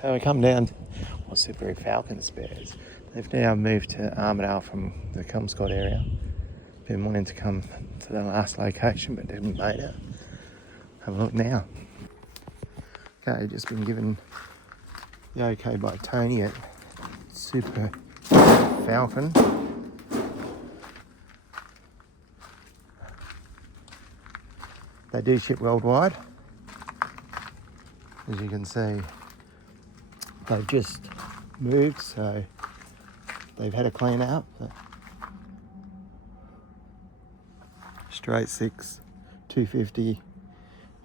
So we come down to Superoo Falcon spares. They've now moved to Armadale from the Kelmscott area. Been wanting to come to the last location but didn't made it. Have a look now. Okay, just been given the okay by Tony at Super Falcon. They do ship worldwide. As you can see, they've just moved, so they've had a clean out. Straight 6, 250,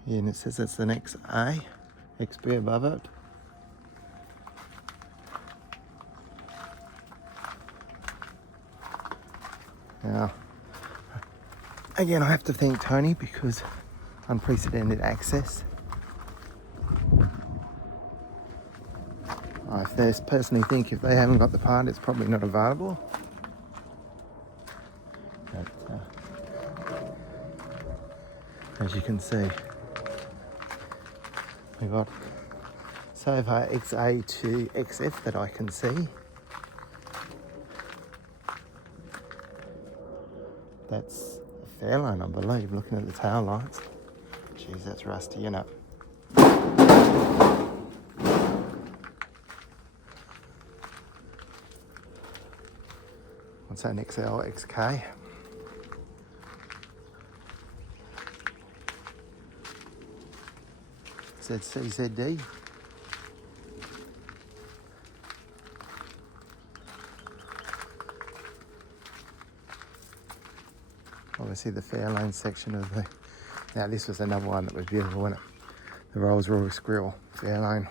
and it says it's an XA, XB above it. Now, again, I have to thank Tony because unprecedented access. I personally think if they haven't got the part, it's probably not available. But, as you can see, we've got so far XA to XF that I can see. That's a Fairlane, I believe, looking at the tail lights. Jeez, that's rusty, you know. What's that, an XL, XK? ZCZD. Obviously the Fairlane section of the... Now this was another one that was beautiful, wasn't it? The Rolls Royce Grill, Fairlane.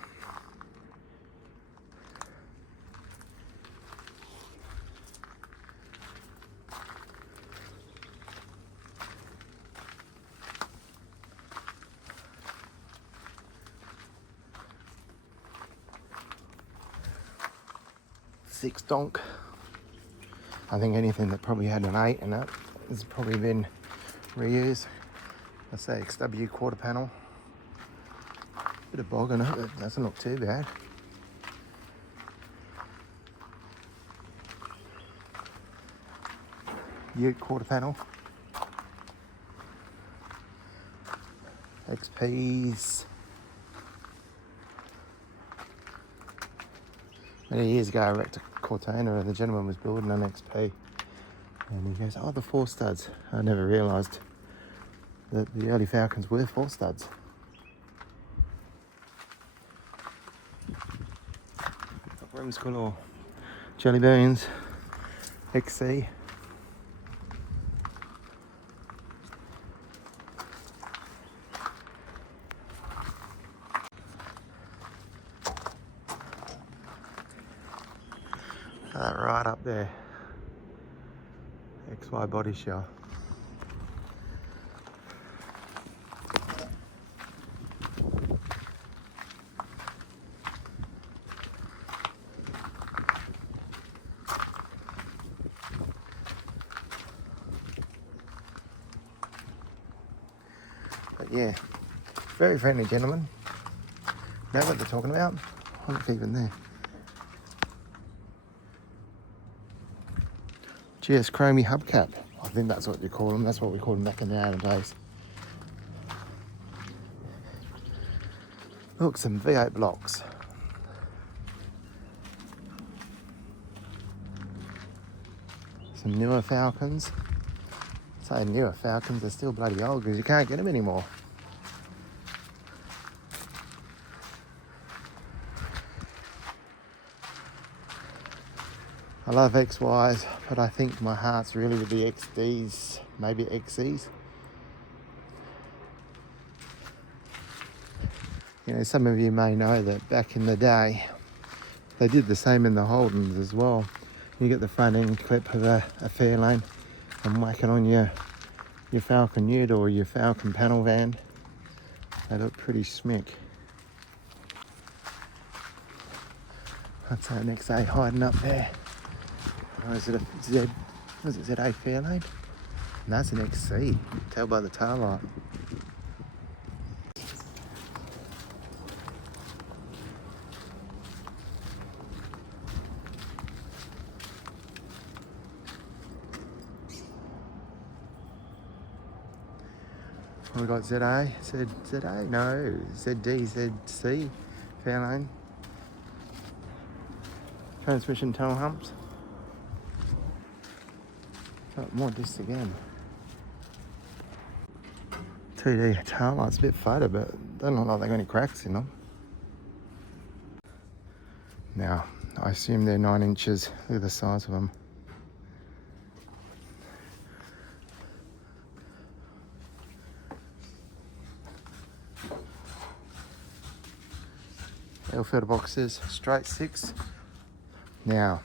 Six donk. I think anything that probably had an 8 in it has probably been reused. That's the XW quarter panel. Bit of bog in it, but doesn't look too bad. Ute quarter panel. XPs. Many years ago I wrecked a Cortina and the gentleman was building an XP. And he goes, oh, the 4 studs. I never realised that the early Falcons were 4 studs. Rooms galore. Jelly beans, XC. That right up there. XY body shell. But yeah, very friendly gentleman. Know what they're talking about? I'm not even there. GS Chromie hubcap. I think that's what you call them. That's what we called them back in the olden days. Look, some V8 blocks. Some newer Falcons. I say newer Falcons, they're still bloody old because you can't get them anymore. I love XYs, but I think my heart's really with the XDs, maybe XEs. You know, some of you may know that back in the day, they did the same in the Holdens as well. You get the front end clip of a Fairlane and whack it on your Falcon Ute or your Falcon panel van. They look pretty smick. That's our next A hiding up there. Oh, is it a Z? Was it ZA Fairlane? And that's an XC. Tell by the tail light. We got ZA, ZA, no, ZD, ZC, Fairlane. Transmission tail humps. Oh, more discs again. 2D tail lights, a bit faded, but don't look like they got any cracks in them. Now, I assume they're 9 inches. Look at the size of them. Air filter boxes, straight 6. Now,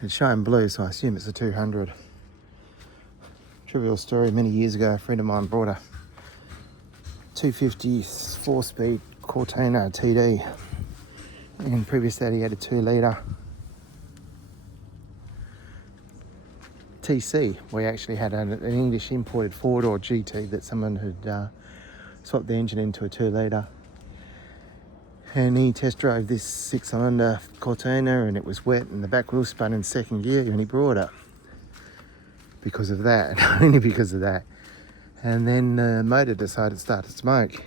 it's showing blue, so I assume it's a 200. Trivial story, many years ago, a friend of mine brought a 250 4-speed Cortina TD. And previous to that, he had a 2-litre TC. We actually had an English imported 4-door GT that someone had swapped the engine into a 2-litre. And he test drove this 6-cylinder Cortina, and it was wet and the back wheel spun in second gear, and he brought it because of that, only because of that. And then the motor decided to start to smoke,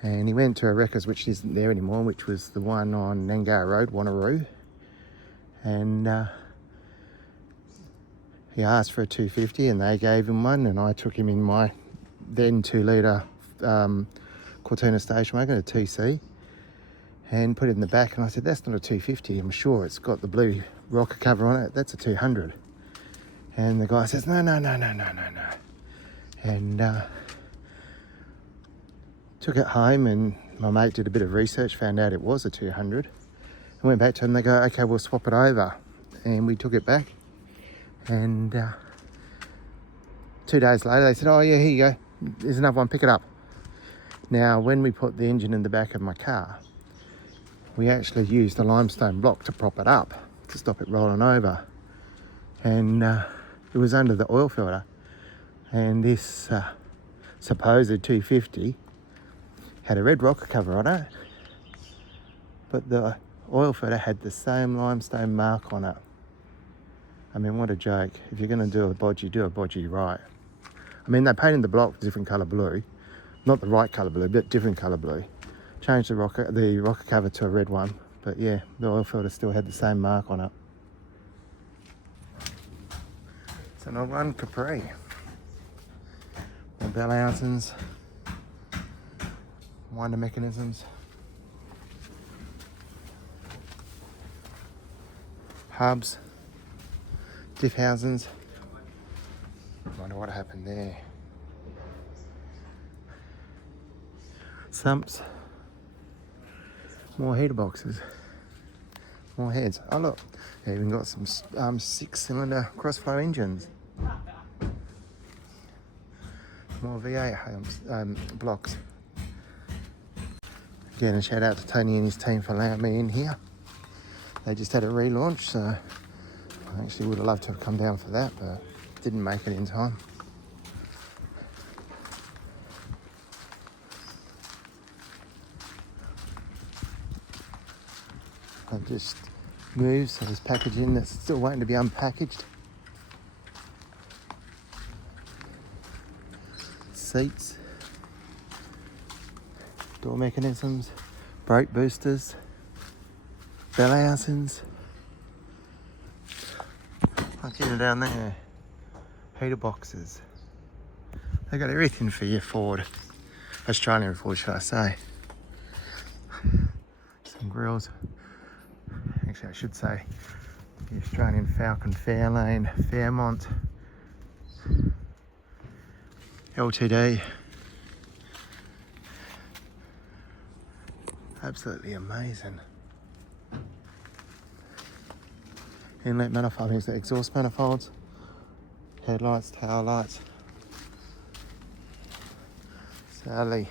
and he went to a wreckers which isn't there anymore, which was the one on Nangar Road, Wanneroo, and he asked for a 250 and they gave him one, and I took him in my then 2-litre Cortina station wagon, a TC, and put it in the back, and I said, that's not a 250, I'm sure, it's got the blue rocker cover on it, that's a 200. And the guy says, no. And took it home, and my mate did a bit of research, found out it was a 200. I went back to them, they go, okay, we'll swap it over. And we took it back, and 2 days later they said, oh yeah, here you go, there's another one, pick it up. Now, when we put the engine in the back of my car, we actually used a limestone block to prop it up, to stop it rolling over. And it was under the oil filter. And this supposed 250 had a red rocker cover on it, but the oil filter had the same limestone mark on it. I mean, what a joke. If you're going to do a bodgy right. I mean, they painted the block different colour blue. Not the right colour blue, but different colour blue. Changed the rocker cover to a red one, but yeah, the oil filter still had the same mark on it. It's an old one, Capri. More bell housings, winder mechanisms, hubs, diff housings. Wonder what happened there. Sumps. More heater boxes, more heads. Oh look, they even got some 6-cylinder crossflow engines. More V8 blocks. Again, a shout out to Tony and his team for allowing me in here. They just had a relaunch, so I actually would have loved to have come down for that, but didn't make it in time. I've just moved, so there's packaging that's still waiting to be unpackaged. Seats, door mechanisms, brake boosters, bell housings. Like in down there, heater boxes. They got everything for your Ford, Australian Ford, should I say. Some grills. Actually, I should say the Australian Falcon, Fairlane, Fairmont, LTD. Absolutely amazing. Inlet manifold, here's the exhaust manifolds, headlights, tail lights. Sadly,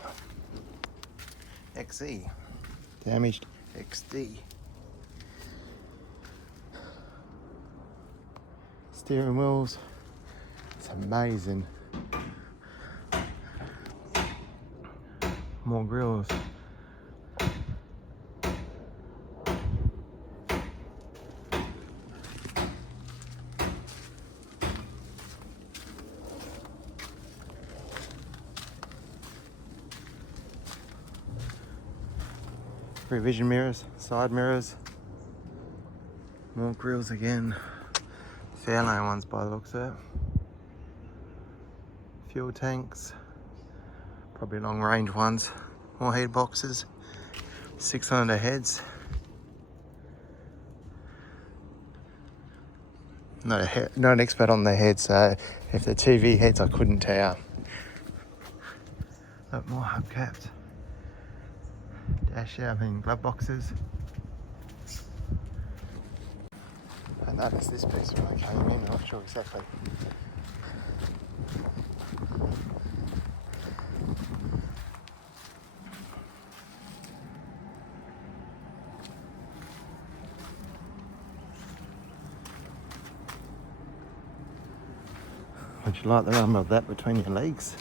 XE, damaged XD. Steering wheels, it's amazing. More grills. rear vision mirrors, side mirrors, more grills again. Fairlane ones by the looks of it. Fuel tanks, probably long range ones. More heat boxes, 600 heads. Not an expert on the heads, so if they're TV heads I couldn't tell. But more hubcaps. Glove boxes. I noticed this piece when I came in, I'm not sure exactly. Would you like the run of that between your legs?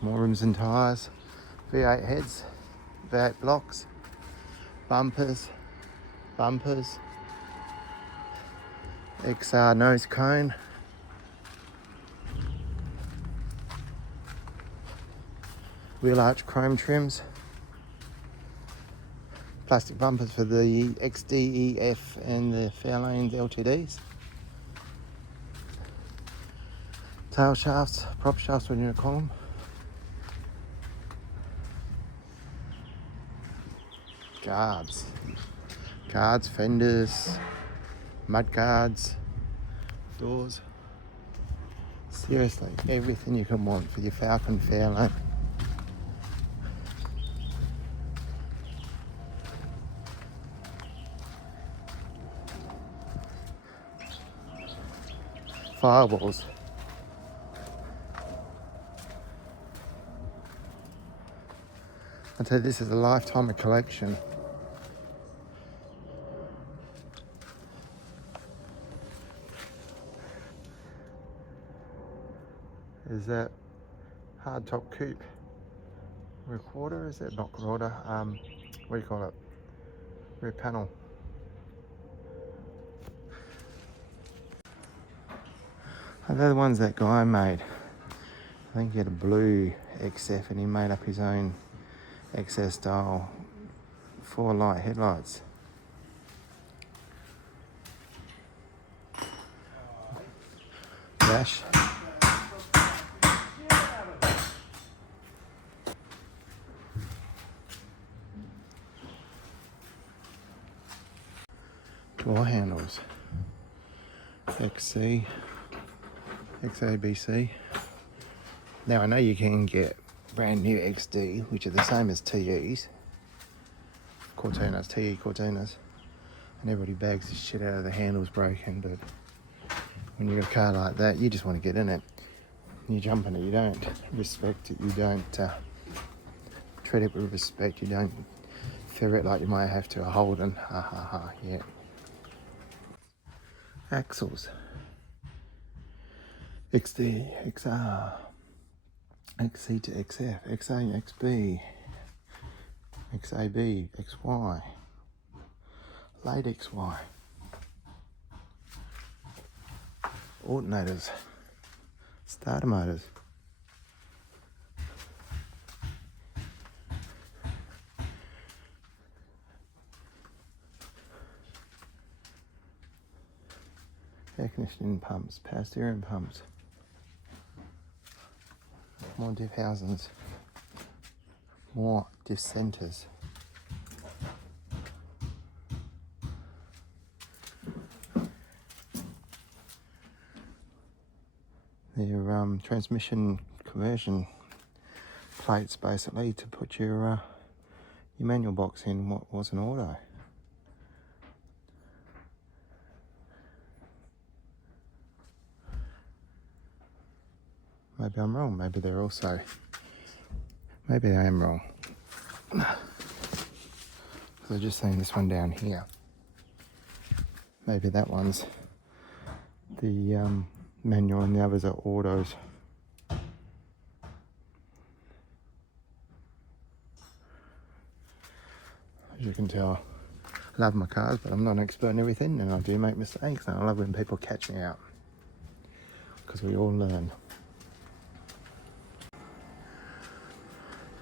More rims and tyres, V8 heads, V8 blocks, bumpers, XR nose cone, wheel arch chrome trims, plastic bumpers for the XD, EF and the Fairlane LTDs, tail shafts, prop shafts when you call them, guards, fenders, mud guards, doors. Seriously, everything you can want for your Falcon Fairlane. Fireballs. I'd say this is a lifetime of collection. Is that hardtop coupe recorder? Is it not recorder? What do you call it? Rear panel. And they're the ones that guy made. I think he had a blue XF and he made up his own XS style 4-light headlights. Dash. Door handles. XC, XABC. Now I know you can get brand new XD, which are the same as TEs, Cortinas, TE Cortinas, and everybody bags the shit out of the handles broken, but when you've got a car like that, you just want to get in it. You jump in it, you don't respect it, you don't treat it with respect, you don't ferret it like you might have to a Holden, yeah. Axles, XD, XR, XC to XF, XA, XB, XAB, XY, late XY, alternators, starter motors, air conditioning pumps, power steering pumps, more diff housings, more diff centres. Their transmission conversion plates basically to put your manual box in what was an auto. Maybe I'm wrong, maybe they're also, maybe I am wrong. Because I've just seen this one down here. Maybe that one's the manual and the others are autos. As you can tell, love my cars, but I'm not an expert in everything, and I do make mistakes, and I love when people catch me out, because we all learn.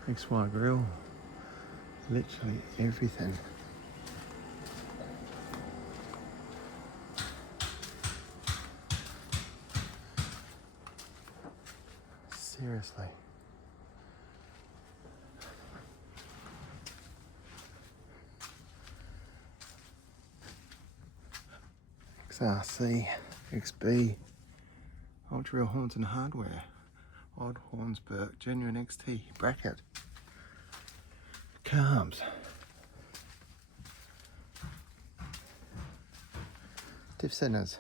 XY grill, literally everything. Seriously. XRC, XB, Ultra Real Horns and Hardware, Odd Hornsberg, Genuine XT, Bracket, Carbs, Diff Centers,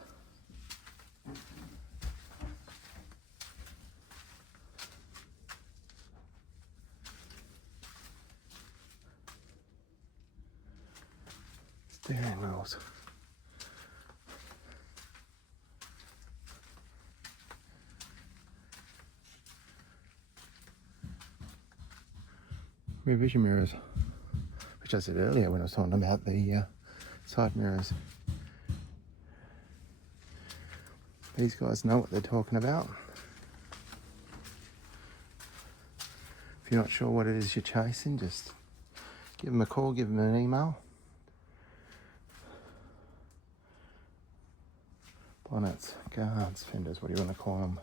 steering wheels, rear vision mirrors, which I said earlier when I was talking about the side mirrors. These guys know what they're talking about. If you're not sure what it is you're chasing, just give them a call, give them an email. Bonnets, guards, fenders, what do you want to call them?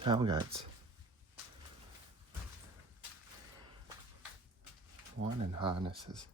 Tailgates. Winding harnesses.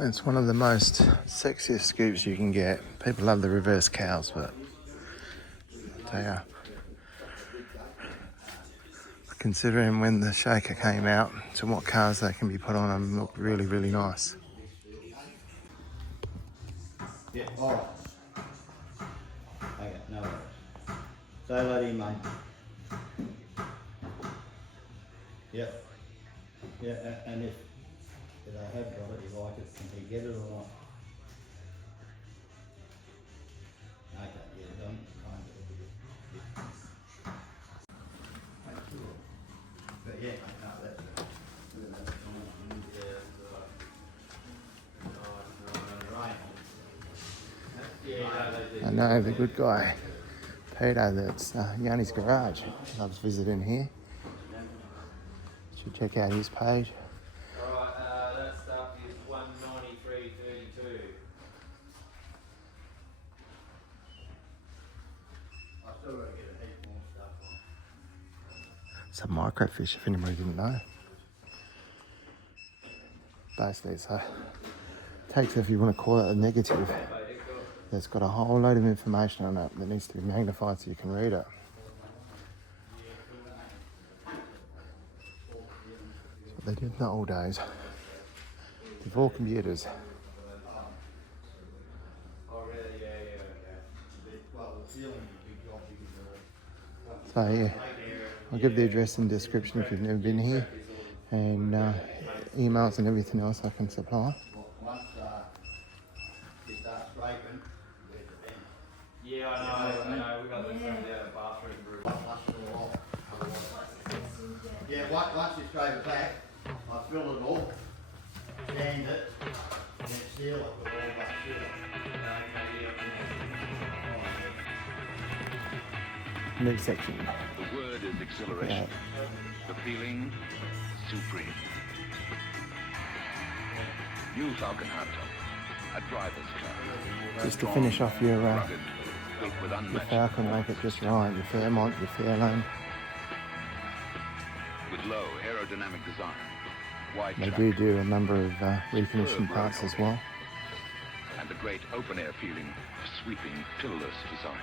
It's one of the most sexiest scoops you can get. People love the reverse cows, but they are. Considering when the shaker came out to what cars they can be put on them, look really, really nice. Yeah, alright. Okay, no worries. Say hello to your mum. Yep. Yeah, and if I have got it, you like it, can you get it or not? Okay, yeah, don't kind of. But yeah, no, that's it. I know the good guy, Peter, that's Yanni's Garage, loves visiting here. Should check out his page. Alright, that stuff is $193.32. I still got to get a heap more stuff on. Some microfiche, if anybody didn't know. Basically, it's takes, if you want to call it a negative, that's got a whole load of information on it that needs to be magnified so you can read it. That's what they did in the old days. Before computers. So yeah, I'll give the address and description if you've never been here, and emails and everything else I can supply. Once you start scraping, there's the vent. Yeah, I know, we got this down the bathroom group. Yeah, once you scrape it back, I fill it all, sand it, and then seal it with all that seal. New section. The word is exhilaration. The feeling, supreme. New Falcon hardtop, a driver's car. Just to finish off your Rugged, built with unmatched Falcon, make it just right. Your Fairmont, your Fairlane. with low aerodynamic design. Wide They track, do a number of reconditioned parts as well. and the great open-air feeling of sweeping, pillarless design.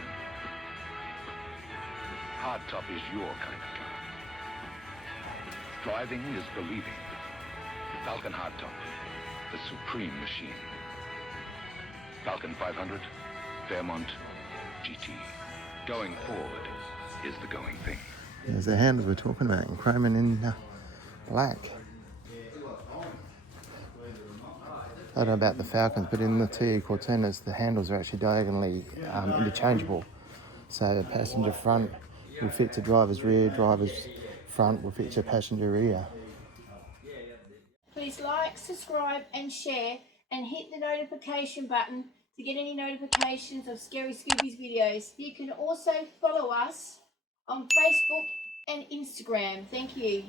Hardtop is your kind of car. Driving is believing. Falcon hardtop, the supreme machine. Falcon 500, Fairmont, GT. Going forward is the going thing. There's the handles we're talking about in chrome and in black. I don't know about the Falcons, but in the TE Cortinas, the handles are actually diagonally interchangeable. So the passenger front will fit to driver's rear, driver's front will fit to passenger rear. Please like, subscribe and share and hit the notification button to get any notifications of Scaryscooby's videos. You can also follow us on Facebook and Instagram. Thank you.